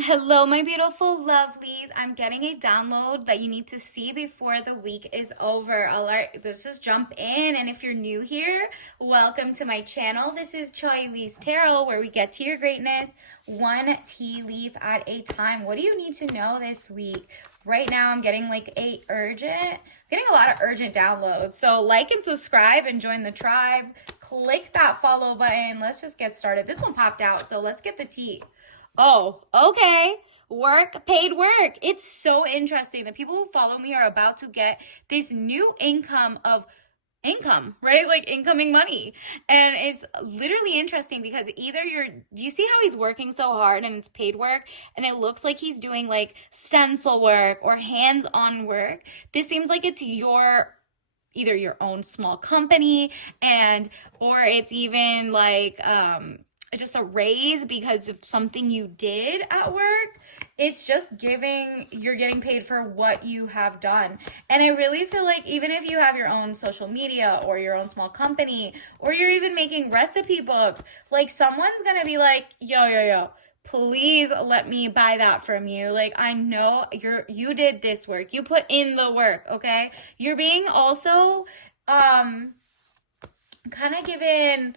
Hello, my beautiful lovelies. I'm getting a download that you need to see before the week is over. All right, let's just jump in. And if you're new here, welcome to my channel. This is Choi Lee's Tarot, where we get to your greatness one tea leaf at a time. What do you need to know this week? Right now, I'm getting getting a lot of urgent downloads. So like and subscribe and join the tribe. Click that follow button. Let's just get started. This one popped out, so let's get the tea. Oh, okay. Work, paid work. It's so interesting. The people who follow me are about to get this new income, right? Like incoming money. And it's literally interesting because do you see how he's working so hard and it's paid work? And it looks like he's doing like stencil work or hands-on work. This seems like it's either your own small company or it's even like just a raise because of something you did at work. It's just you're getting paid for what you have done. And I really feel like even if you have your own social media or your own small company, or you're even making recipe books, like someone's gonna be like, yo, please let me buy that from you. Like, I know you did this work. You put in the work, okay? You're being also kind of given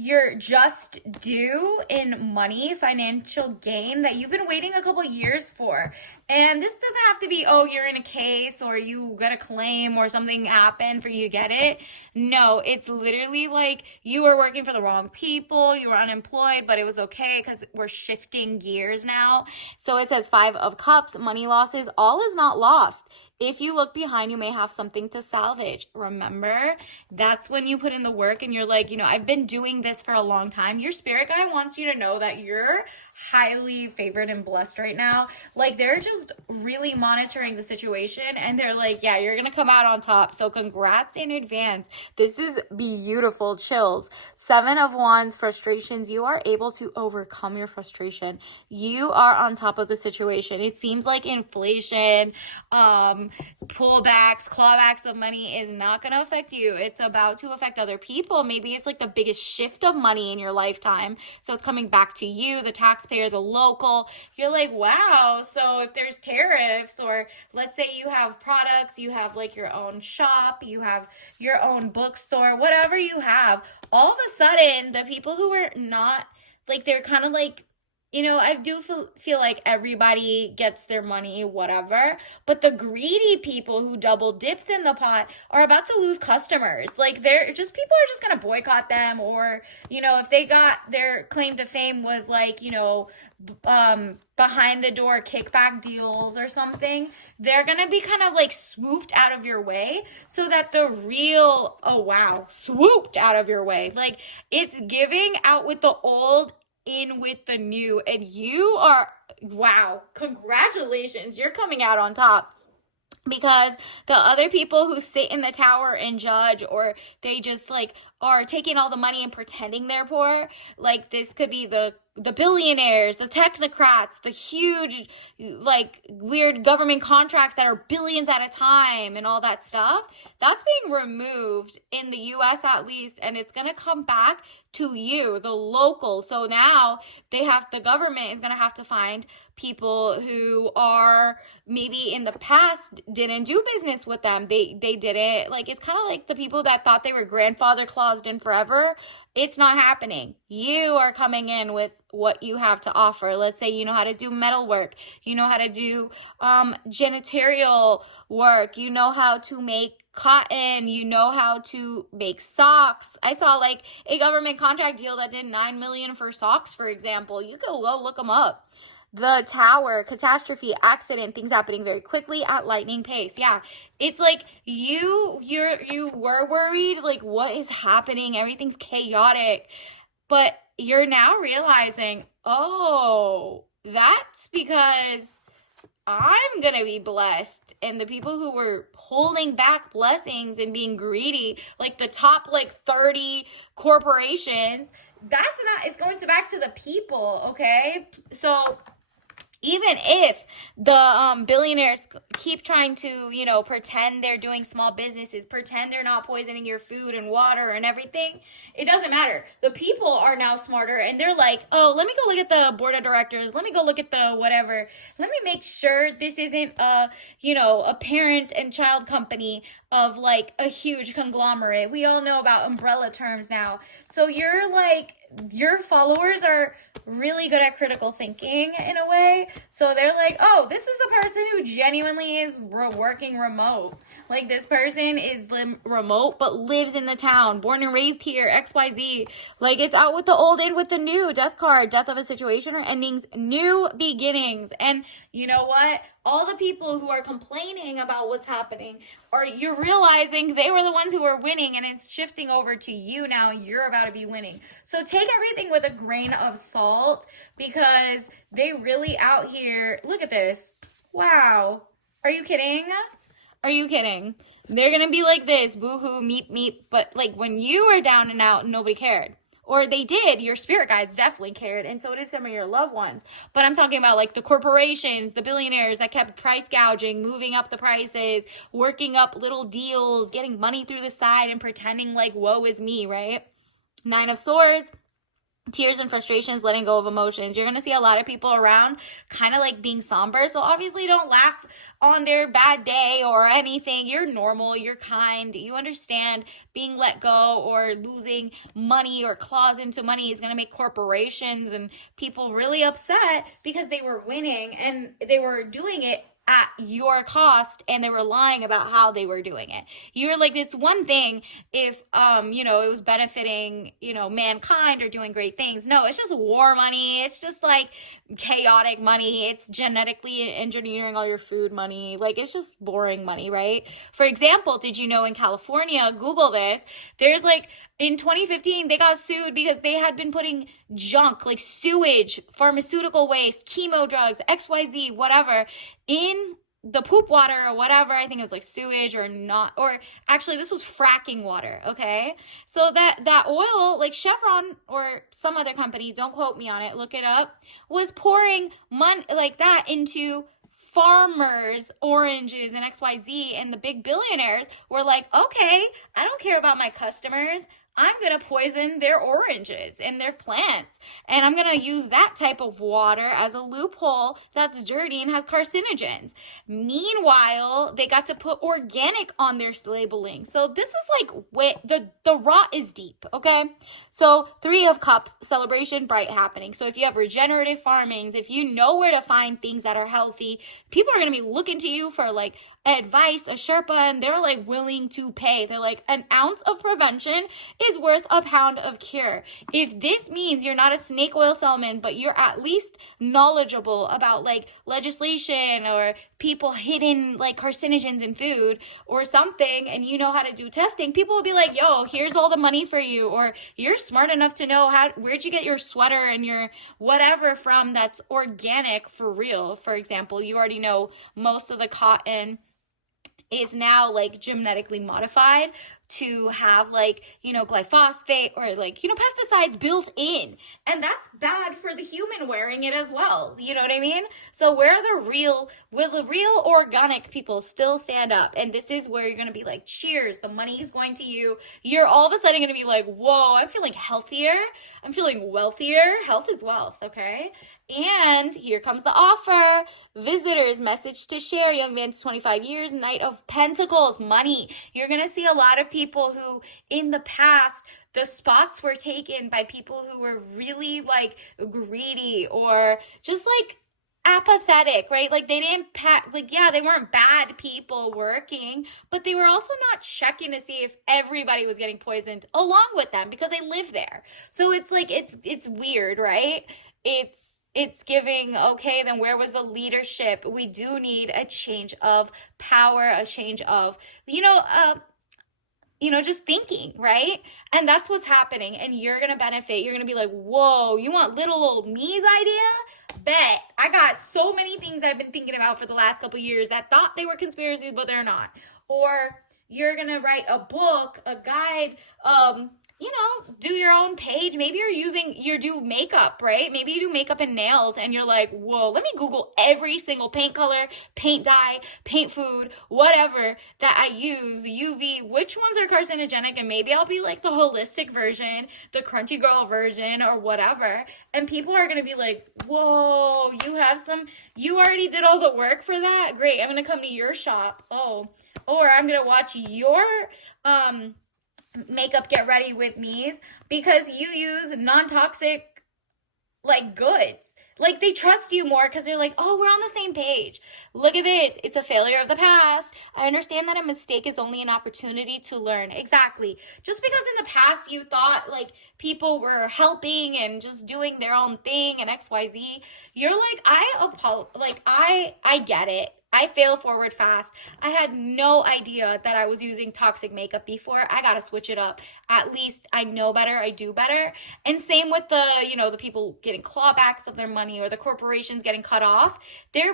your just due in money, financial gain that you've been waiting a couple years for. And this doesn't have to be, oh, you're in a case or you got a claim or something happened for you to get it. No, it's literally like you were working for the wrong people, you were unemployed, but it was okay because we're shifting gears now. So it says 5 of Cups, money losses, all is not lost. If you look behind, you may have something to salvage. Remember, that's when you put in the work and you're like, I've been doing this for a long time. Your spirit guide wants you to know that you're highly favored and blessed right now. Like, they're just really monitoring the situation and they're like, yeah, you're going to come out on top. So congrats in advance. This is beautiful. Chills. 7 of Wands, frustrations. You are able to overcome your frustration. You are on top of the situation. It seems like inflation, pullbacks, clawbacks of money is not going to affect you. It's about to affect other people. Maybe it's like the biggest shift of money in your lifetime. So it's coming back to you, the taxpayer, the local. You're like, wow. So if there's tariffs, or let's say you have products, you have like your own shop, you have your own bookstore, whatever you have, all of a sudden the people who are not like, they're kind of like, I do feel like everybody gets their money, whatever. But the greedy people who double dipped in the pot are about to lose customers. Like, people are just going to boycott them. Or, if they got their claim to fame was like, behind the door kickback deals or something, they're going to be kind of like swooped out of your way so that oh wow, swooped out of your way. Like, it's giving out with the old, in with the new, and wow, congratulations, you're coming out on top. Because the other people who sit in the tower and judge, or they just like are taking all the money and pretending they're poor, like this could be the billionaires, the technocrats, the huge like weird government contracts that are billions at a time and all that stuff. That's being removed in the US at least, and it's going to come back to you, the local. So now the government is going to have to find people who are maybe in the past didn't do business with them. They didn't, like, it's kind of like the people that thought they were grandfather claused in forever. It's not happening. You are coming in with what you have to offer. Let's say you know how to do metal work, you know how to do janitorial work, you know how to make cotton, you know how to make socks. I saw like a government contract deal that did $9 million for socks, for example. You could go look them up. The tower, catastrophe, accident, things happening very quickly at lightning pace. Yeah, it's like you were worried, like, what is happening? Everything's chaotic. But you're now realizing, oh, that's because I'm going to be blessed. And the people who were holding back blessings and being greedy, like the top like 30 corporations, it's going back to the people, okay? So even if the billionaires keep trying to, pretend they're doing small businesses, pretend they're not poisoning your food and water and everything, it doesn't matter. The people are now smarter and they're like, oh, let me go look at the board of directors. Let me go look at the whatever. Let me make sure this isn't a parent and child company of like a huge conglomerate. We all know about umbrella terms now. So your followers are really good at critical thinking in a way. So they're like, oh, this is a person who genuinely is working remote. Like, this person is remote but lives in the town, born and raised here, XYZ. Like, it's out with the old, in with the new. Death card, death of a situation or endings, new beginnings. And you know what? All the people who are complaining about what's happening, or you're realizing they were the ones who were winning, and it's shifting over to you now. You're about to be winning. So take everything with a grain of salt, because they really out here. Look at this. Wow. Are you kidding? Are you kidding? They're going to be like this, boo-hoo, meep, meep. But like when you were down and out, nobody cared. Or they did. Your spirit guides definitely cared, and so did some of your loved ones. But I'm talking about like the corporations, the billionaires that kept price gouging, moving up the prices, working up little deals, getting money through the side and pretending like woe is me, right? Nine of Swords. Tears and frustrations, letting go of emotions. You're going to see a lot of people around kind of like being somber. So obviously don't laugh on their bad day or anything. You're normal. You're kind. You understand being let go or losing money or claws into money is going to make corporations and people really upset because they were winning and they were doing it at your cost, and they were lying about how they were doing it. You're like, it's one thing if it was benefiting mankind or doing great things. No, it's just war money. It's just like chaotic money. It's genetically engineering all your food money. Like, it's just boring money, right? For example, did you know in California, Google this, there's like in 2015 they got sued because they had been putting junk like sewage, pharmaceutical waste, chemo drugs, XYZ, whatever, in the poop water or whatever. I think it was like sewage or not, or actually this was fracking water. Okay, so that oil, like Chevron or some other company, don't quote me on it, look it up, was pouring money like that into farmers oranges and XYZ, and the big billionaires were like, okay, I don't care about my customers, I'm going to poison their oranges and their plants. And I'm going to use that type of water as a loophole that's dirty and has carcinogens. Meanwhile, they got to put organic on their labeling. So this is like, the rot is deep, okay? So 3 of Cups, celebration, bright happening. So if you have regenerative farmings, if you know where to find things that are healthy, people are going to be looking to you for like advice, a Sherpa, and they're like willing to pay. They're like, an ounce of prevention is worth a pound of cure. If this means you're not a snake oil salesman, but you're at least knowledgeable about like legislation or people hidden like carcinogens in food or something, and you know how to do testing, people will be like, yo, here's all the money for you. Or you're smart enough to know where'd you get your sweater and your whatever from that's organic for real. For example, you already know most of the cotton is now like genetically modified to have like, glyphosate or like, pesticides built in. And that's bad for the human wearing it as well. You know what I mean? So will the real organic people still stand up? And this is where you're going to be like, cheers, the money is going to you. You're all of a sudden going to be like, whoa, I'm feeling healthier. I'm feeling wealthier. Health is wealth, okay? And here comes the offer. Visitors, message to share, young man to 25 years, Knight of Pentacles, money. You're going to see a lot of people who in the past, the spots were taken by people who were really like greedy or just like apathetic, right? Like they didn't they weren't bad people working, but they were also not checking to see if everybody was getting poisoned along with them because they live there. So it's like, it's weird, right? It's giving, okay, then where was the leadership? We do need a change of power, a change of, just thinking, right? And that's what's happening. And you're going to benefit. You're going to be like, whoa, you want little old me's idea? Bet. I got so many things I've been thinking about for the last couple years that thought they were conspiracies, but they're not. Or you're going to write a book, a guide, do your own page. Maybe you do makeup, right? Maybe you do makeup and nails and you're like, whoa, let me Google every single paint color, paint dye, paint food, whatever that I use, the UV, which ones are carcinogenic, and maybe I'll be like the holistic version, the crunchy girl version, or whatever. And people are going to be like, whoa, you already did all the work for that? Great, I'm going to come to your shop. Oh, or I'm going to watch your, makeup get ready with me's because you use non-toxic like goods. Like they trust you more because they're like, oh, we're on the same page. Look at this. It's a failure of the past. I understand that a mistake is only an opportunity to learn. Exactly. Just because in the past you thought like people were helping and just doing their own thing and XYZ, you're like, I get it. I fail forward fast. I had no idea that I was using toxic makeup before. I gotta switch it up. At least I know better. I do better. And same with the people getting clawbacks of their money or the corporations getting cut off.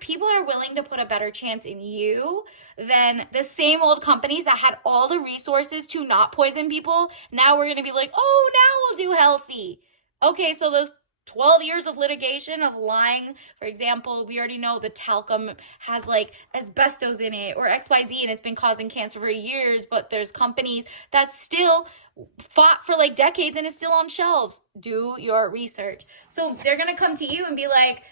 People are willing to put a better chance in you than the same old companies that had all the resources to not poison people. Now we're gonna be like, oh, now we'll do healthy. Okay, so those 12 years of litigation of lying. For example, we already know the talcum has like asbestos in it or XYZ and it's been causing cancer for years, but there's companies that still fought for like decades and it's still on shelves. Do your research. So they're going to come to you and be like,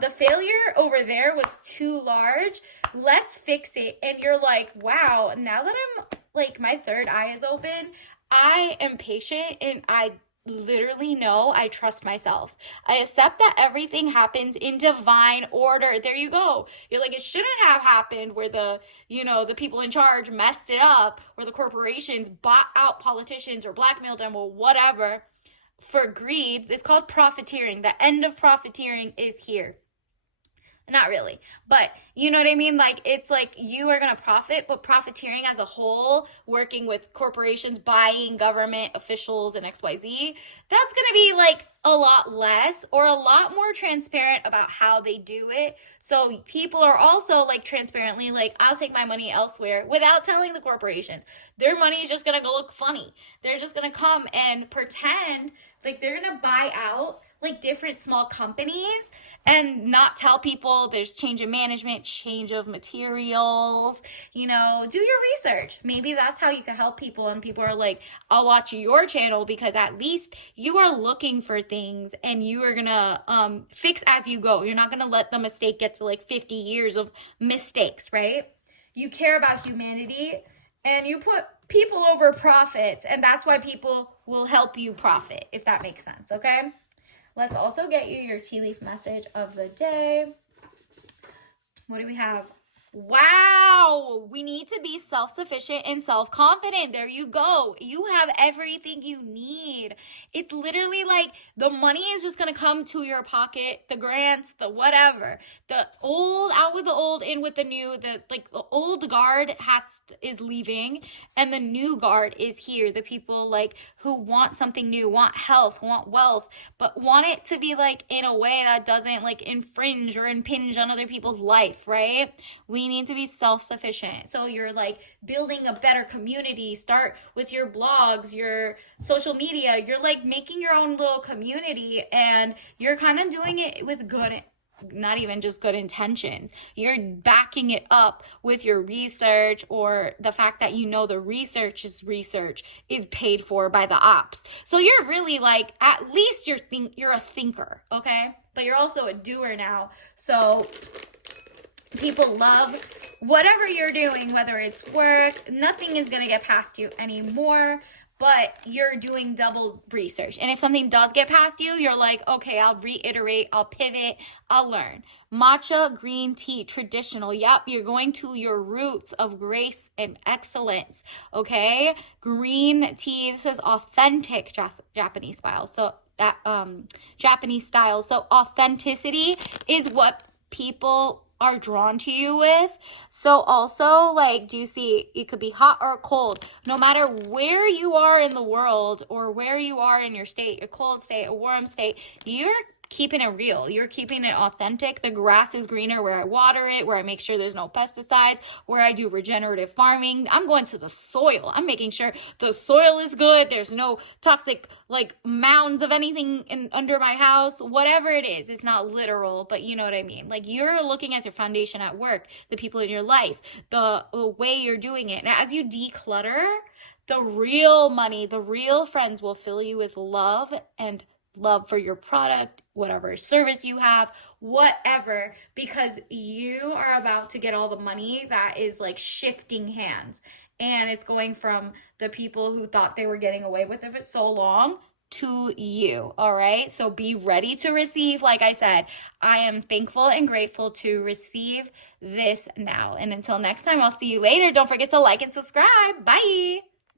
the failure over there was too large. Let's fix it. And you're like, wow, now that I'm like my third eye is open, I am patient and I literally know I trust myself. I accept that everything happens in divine order. There you go. You're like, it shouldn't have happened where the people in charge messed it up or the corporations bought out politicians or blackmailed them or whatever for greed. It's called profiteering. The end of profiteering is here. Not really, but you know what I mean? Like, it's like you are going to profit, but profiteering as a whole, working with corporations, buying government officials and XYZ, that's going to be like a lot less or a lot more transparent about how they do it. So people are also like transparently like, I'll take my money elsewhere without telling the corporations. Their money is just going to go look funny. They're just going to come and pretend like they're going to buy out like different small companies and not tell people there's change in management, change of materials, do your research. Maybe that's how you can help people. And people are like, I'll watch your channel because at least you are looking for things and you are gonna fix as you go. You're not gonna let the mistake get to like 50 years of mistakes, right? You care about humanity and you put people over profits, and that's why people will help you profit, if that makes sense, okay? Let's also get you your tea leaf message of the day. What do we have? Wow, we need to be self-sufficient and self-confident. There you go. You have everything you need. It's literally like the money is just going to come to your pocket, the grants, the whatever. The old, out with the old, in with the new. The old guard is leaving and the new guard is here. The people like who want something new, want health, want wealth, but want it to be like in a way that doesn't like infringe or impinge on other people's life, right? We need to be self-sufficient. So you're like building a better community. Start with your blogs, your social media. You're like making your own little community and you're kind of doing it with good, not even just good intentions. You're backing it up with your research or the fact that the research is paid for by the ops. So you're really like, at least you're a thinker, okay? But you're also a doer now. So people love whatever you're doing, whether it's work, nothing is going to get past you anymore, but you're doing double research. And if something does get past you, you're like, okay, I'll reiterate, I'll pivot, I'll learn. Matcha green tea, traditional. Yep, you're going to your roots of grace and excellence, okay? Green tea, this is authentic Japanese style. So Japanese style. So authenticity is what people are drawn to you with. So also, like, do you see, it could be hot or cold. No matter where you are in the world or where you are in your state, a cold state, a warm state, you're keeping it real. You're keeping it authentic. The grass is greener where I water it, where I make sure there's no pesticides, where I do regenerative farming. I'm going to the soil. I'm making sure the soil is good. There's no toxic like mounds of anything under my house. Whatever it is, it's not literal, but you know what I mean. Like, you're looking at your foundation at work, the people in your life, the way you're doing it. And as you declutter, the real money, the real friends will fill you with love and love for your product, whatever service you have, whatever, because you are about to get all the money that is like shifting hands. And it's going from the people who thought they were getting away with it for so long to you. All right. So be ready to receive. Like I said, I am thankful and grateful to receive this now. And until next time, I'll see you later. Don't forget to like and subscribe. Bye.